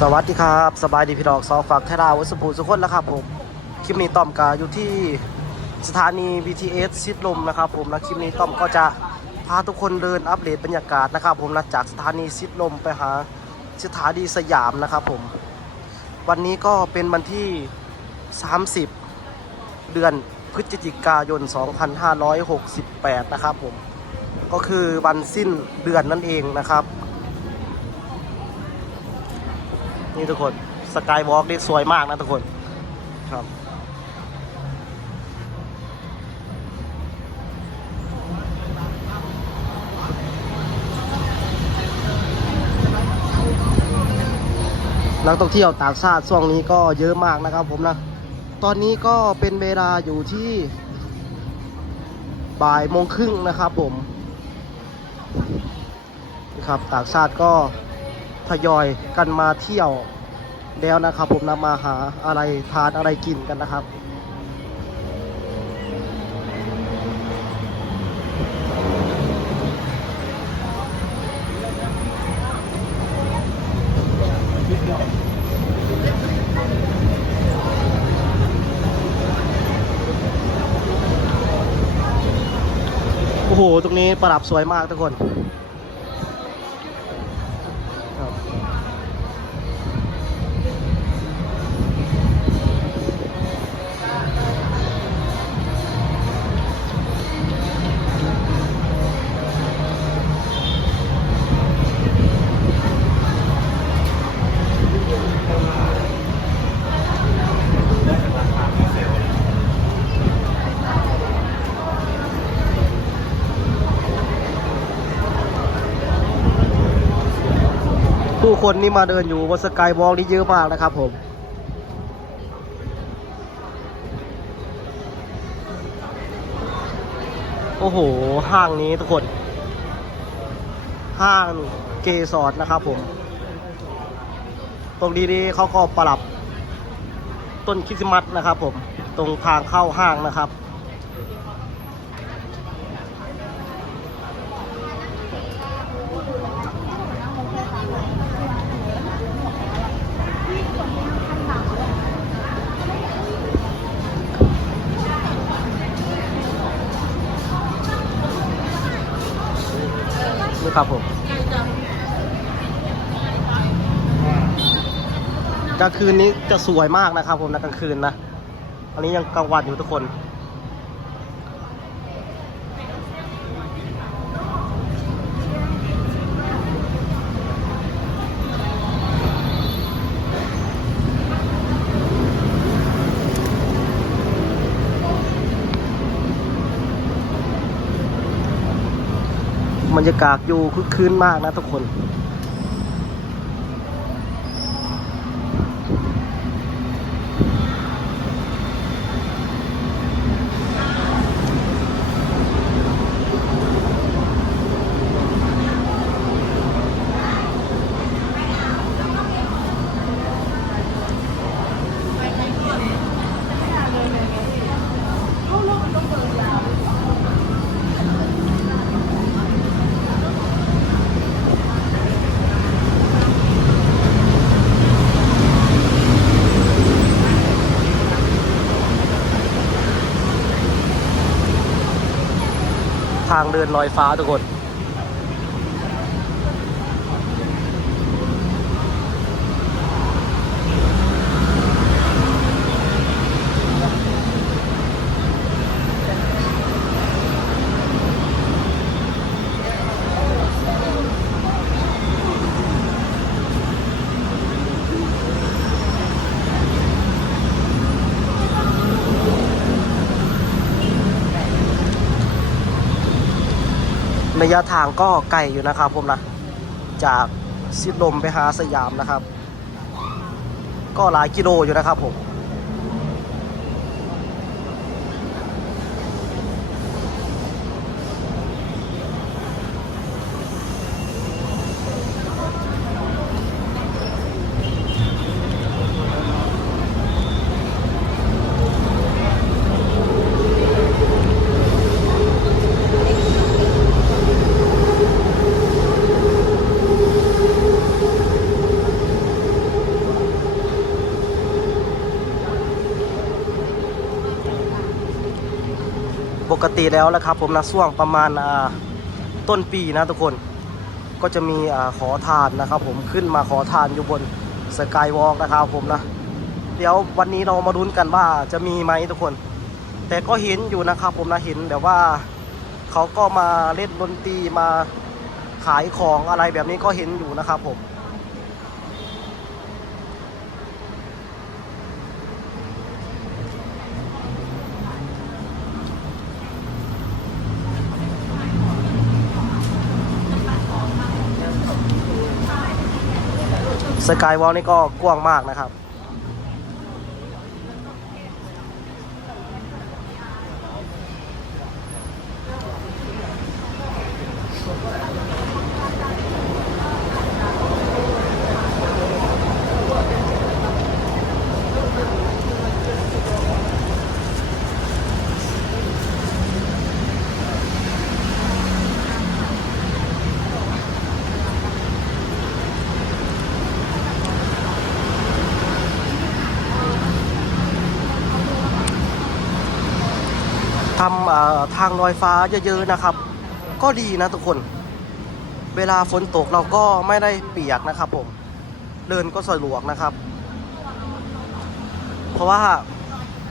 สวัสดีครับสบายดีพี่ดอกซอฝากไทยดาวัสปูสุขคนแล้วครับผมคลิปนี้ต้อมกาอยู่ที่สถานี BTS ชิดลมนะครับผมนะคลิปนี้ต้อมก็จะพาทุกคนเดินอัปเดตบรรยากาศนะครับผมนะจากสถานีชิดลมไปหาสถานีสยามนะครับผม วันนี้ก็เป็นวันที่ 30 เดือนพฤศจิกายน 2568 นะครับผมก็คือวันสิ้นเดือนนั่นเองนะครับ นี่ทุกคนสกายวอล์กนี่สวยมากนะทุกคนครับนักท่องเที่ยวต่างชาติช่วงนี้ก็เยอะมากนะครับผมนะ ตอนนี้ก็เป็นเวลาอยู่ที่บ่ายโมงครึ่งนะครับผมนะครับต่างชาติก็ ทยอยกันมาเที่ยวแล้วนะครับ ผมนะมาหาอะไรทานอะไรกินกันนะครับโอ้โห ตรงนี้ประดับสวยมากทุกคน ผู้คนนี่มาเดินอยู่บนสกายวอล์กนี่เยอะมากนะครับผมโอ้โหห้างนี้ทุกคน ห้างเกสรนะครับผม ตรงนี้นี่เขาก็ประดับต้นคริสต์มาสนะครับผม ตรงทางเข้าห้างนะครับ ครับผม กลางคืนนี้จะสวยมากนะครับผมนะกลางคืนนะ อันนี้ยังกลางวันอยู่ทุกคน รรยากาศอยู่คึกคืนมากนะทุกคนางเดินลอยฟ้าทุกคน ระยะทางก็ไกลอยู่นะครับผมนะ จากสิดลมไปหาสยามนะครับ ก็หลายกิโลอยู่นะครับผม กติแล้วนะครับผมนะช่วงประมาณต้นปีนะทุกคนก็จะมีขอทานนะครับ ผมขึ้นมาขอทานอยู่บนสกายวอล์กนะครับผมนะ เดี๋ยววันนี้เรามาลุ้นกันว่าจะมีไหมทุกคน แต่ก็เห็นอยู่นะครับผมนะเห็นแบบว่าเขาก็มาเล่นดนตรีมาขายของอะไรแบบนี้ก็เห็นอยู่นะครับผม สกายวอลนี่ก็กว้างมากนะครับ ทำทางลอยฟ้าเยอะๆนะครับ ก็ดีนะทุกคน เวลาฝนตกเราก็ไม่ได้เปียกนะครับผม เดินก็สะดวกนะครับ เพราะว่า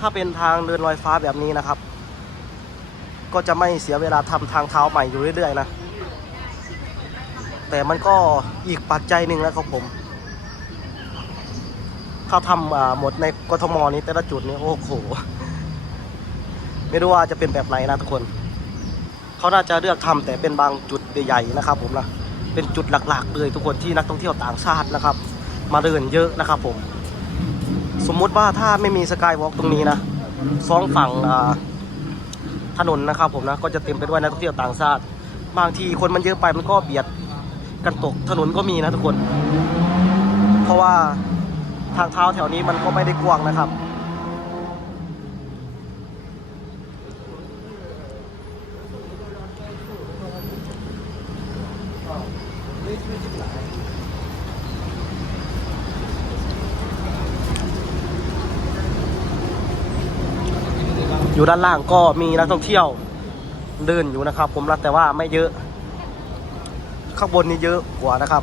ถ้าเป็นทางเดินลอยฟ้าแบบนี้นะครับ ก็จะไม่เสียเวลาทำทางเท้าใหม่อยู่เรื่อยๆนะแต่มันก็อีกปัจจัยหนึ่งนะครับผม ถ้าทำหมดในกทมนี้แต่ละจุดนี้โอ้โห ไม่รู้ว่าจะเป็นแบบไหนนะทุกคน เขาน่าจะเลือกทำแต่เป็นบางจุดใหญ่ๆนะครับ ผมนะ เป็นจุดหลักๆเลยทุกคนที่นักท่องเที่ยวต่างชาตินะครับ มาเดินเยอะนะครับ ผม สมมุติว่าถ้าไม่มีสกายวอล์กตรงนี้นะสองฝั่งถนนนะครับ ผมนะก็จะเต็มไปด้วยนักท่องเที่ยวต่างชาติ บางทีคนมันเยอะไปมันก็เบียดกันตกถนนก็มีนะทุกคน เพราะว่าทางเท้าแถวนี้มันก็ไม่ได้กว้างนะครับ อยู่ด้านล่างก็มีนักท่องเที่ยวเดินอยู่นะครับ ผมรับแต่ว่าไม่เยอะ ข้างบนนี่เยอะกว่านะครับ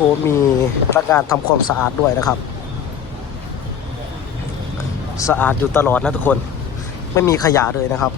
โหมีพนักงานทำความสะอาดด้วยนะครับ สะอาดอยู่ตลอดนะทุกคน ไม่มีขยะเลยนะครับ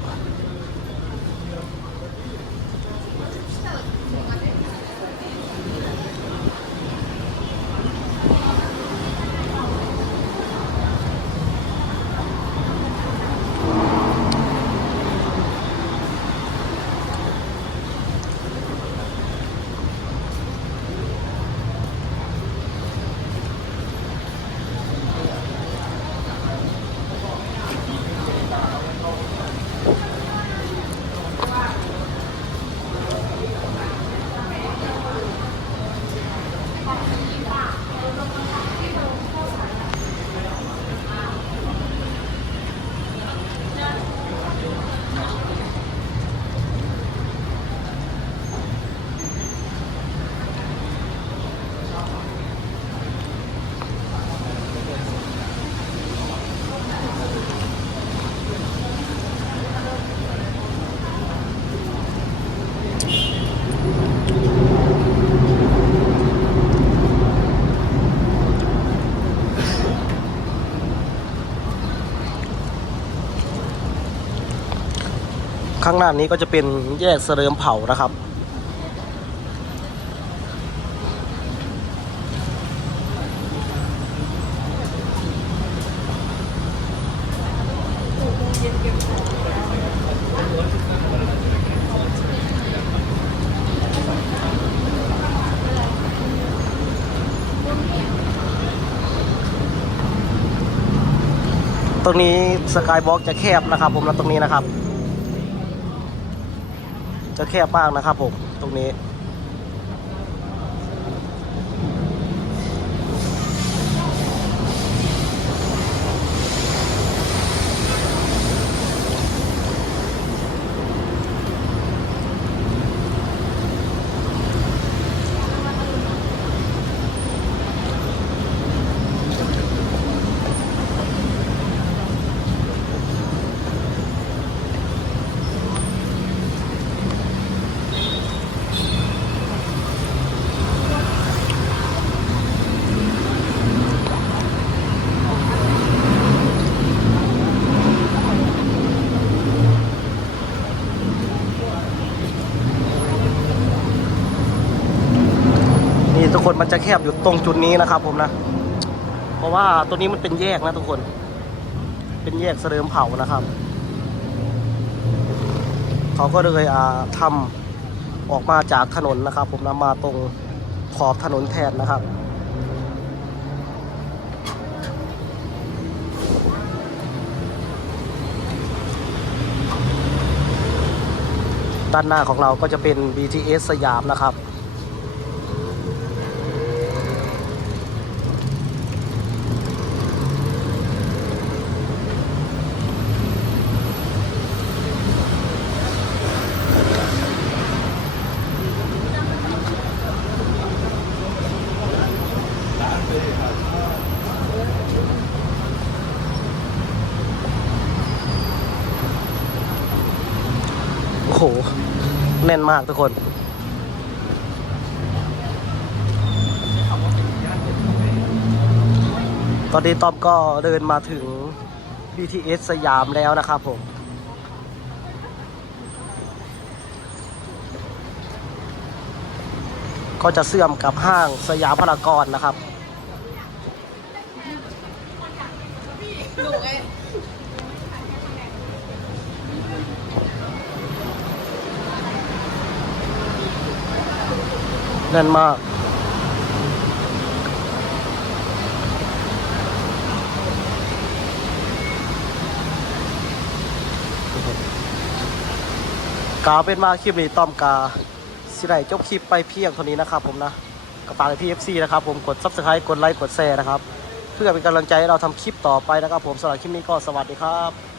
างหน้านี้ก็จะเป็นแยกเสริมเผานะครับ ตรงนี้สกายบล็อกจะแคบนะครับ ผมนะตรงนี้นะครับ จะแคบมากนะครับผมตรงนี้ มันจะแคบอยู่ตรงจุดนี้นะครับ ผมนะ เพราะว่าตัวนี้มันเป็นแยกนะทุกคน เป็นแยกเสริมเผานะครับ เขาก็เลยอ่าทำออกมาจากถนนนะครับ ผมนะมาตรงขอบถนนแทนนะครับด้านหน้าของเราก็จะเป็น BTS สยามนะครับ โอ้โห แน่น มากทุกคน ตอนนี้ต้อมก็เดินมาถึง BTS สยามแล้วนะครับผมก็จะเสื่อมกับห้างสยามพารากอนนะครับ แน่นมาก กาเป็นมาคลิปนี้ต้อมกา สิได้จบคลิปไปเพียงเท่านี้นะครับผมนะกระฝากให้พี่ FC นะครับผมกด Subscribe กดไลค์กดแชร์นะครับ เพื่อเป็นกำลังใจให้เราทำคลิปต่อไปนะครับผมสำหรับคลิปนี้ก็สวัสดีครับ